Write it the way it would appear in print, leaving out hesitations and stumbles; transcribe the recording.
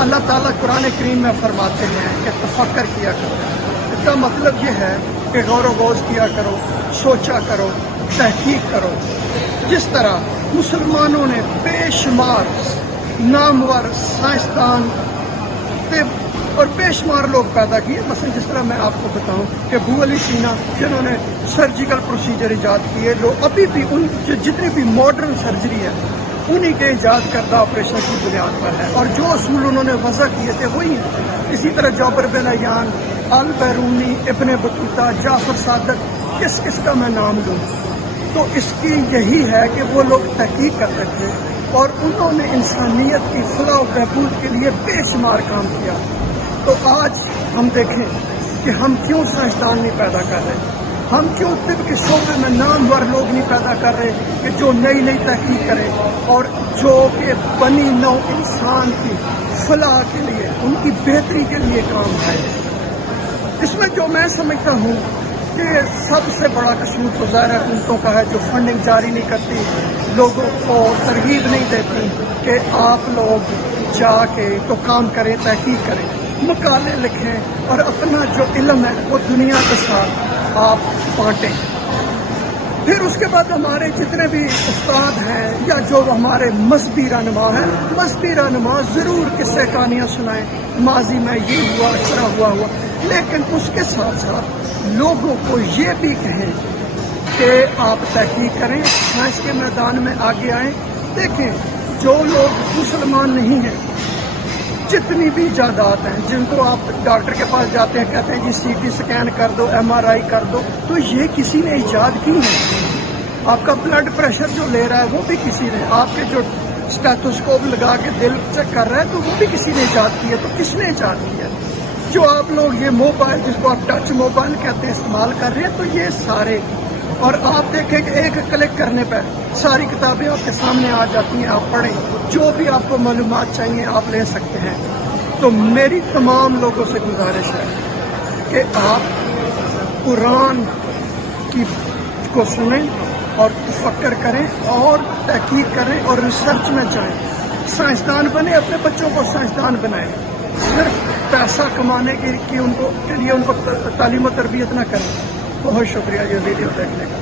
اللہ تعالیٰ قرآن کریم میں فرماتے ہیں کہ تفکر کیا کرو. اس کا مطلب یہ ہے کہ غور و خوض کیا کرو، سوچا کرو، تحقیق کرو. جس طرح مسلمانوں نے بے شمار نامور سائنسدان اور بے شمار لوگ پیدا کیے. مثلا جس طرح میں آپ کو بتاؤں کہ ابو علی سینا جنہوں نے سرجیکل پروسیجر ایجاد کیے، لوگ ابھی بھی ان جتنی بھی ماڈرن سرجری ہے انہی کے ایجاد کردہ آپریشن کی بنیاد پر ہے، اور جو اصول انہوں نے وضع کیے تھے وہی ہیں. اسی طرح جابر بن حیان، البیرونی، ابن بطوطہ، جعفر صادق، کس کا میں نام لوں. تو اس کی یہی ہے کہ وہ لوگ تحقیق کرتے تھے اور انہوں نے انسانیت کی فلاح و بہبود کے لیے بے شمار کام کیا. تو آج ہم دیکھیں کہ ہم کیوں سائنسدان نہیں پیدا کر رہے، ہم کیوں طب کے شعبے میں نامور لوگ نہیں پیدا کر رہے کہ جو نئی تحقیق کریں اور جو کہ بنی نوع انسان کی فلاح کے لیے، ان کی بہتری کے لیے کام کریں. اس میں جو میں سمجھتا ہوں کہ سب سے بڑا قصور تو ظاہر حکومتوں کا ہے، جو فنڈنگ جاری نہیں کرتی، لوگوں کو ترغیب نہیں دیتی کہ آپ لوگ جا کے تو کام کریں، تحقیق کریں، مقالے لکھیں اور اپنا جو علم ہے وہ دنیا کے ساتھ آپ بانٹیں. پھر اس کے بعد ہمارے جتنے بھی استاد ہیں یا جو ہمارے مذہبی رہنما ہیں، مذہبی رہنما ضرور قصے کہانیاں سنائیں، ماضی میں یہ ہوا، اس طرح ہوا، لیکن اس کے ساتھ ساتھ لوگوں کو یہ بھی کہیں کہ آپ تحقیق کریں، سائنس کے میدان میں آگے آئیں. دیکھیں جو لوگ مسلمان نہیں ہیں، جتنی بھی ایجادات ہیں جن کو آپ ڈاکٹر کے پاس جاتے ہیں، کہتے ہیں جی سی ٹی اسکین کر دو، ایم آر آئی کر دو، تو یہ کسی نے ایجاد کی ہے. آپ کا بلڈ پریشر جو لے رہا ہے وہ بھی کسی نے، آپ کے جو اسٹیتھوسکوپ لگا کے دل چیک کر رہا ہے تو وہ بھی کسی نے ایجاد کی ہے. تو کس نے ایجاد کیا؟ جو آپ لوگ یہ موبائل، جس کو آپ ٹچ موبائل کہتے ہیں، استعمال کر رہے ہیں، تو یہ سارے، اور آپ دیکھیں کہ ایک کلک کرنے پہ ساری کتابیں آپ کے سامنے آ جاتی ہیں، آپ پڑھیں، جو بھی آپ کو معلومات چاہیے آپ لے سکتے ہیں. تو میری تمام لوگوں سے گزارش ہے کہ آپ قرآن کو سنیں اور تفکر کریں اور تحقیق کریں اور ریسرچ میں جائیں. سائنسدان بنیں، اپنے بچوں کو سائنسدان بنائیں. صرف پیسہ کمانے کے لیے ان کو تعلیم و تربیت نہ کریں. بہت شکریہ یہ ویڈیو دیکھنے کا.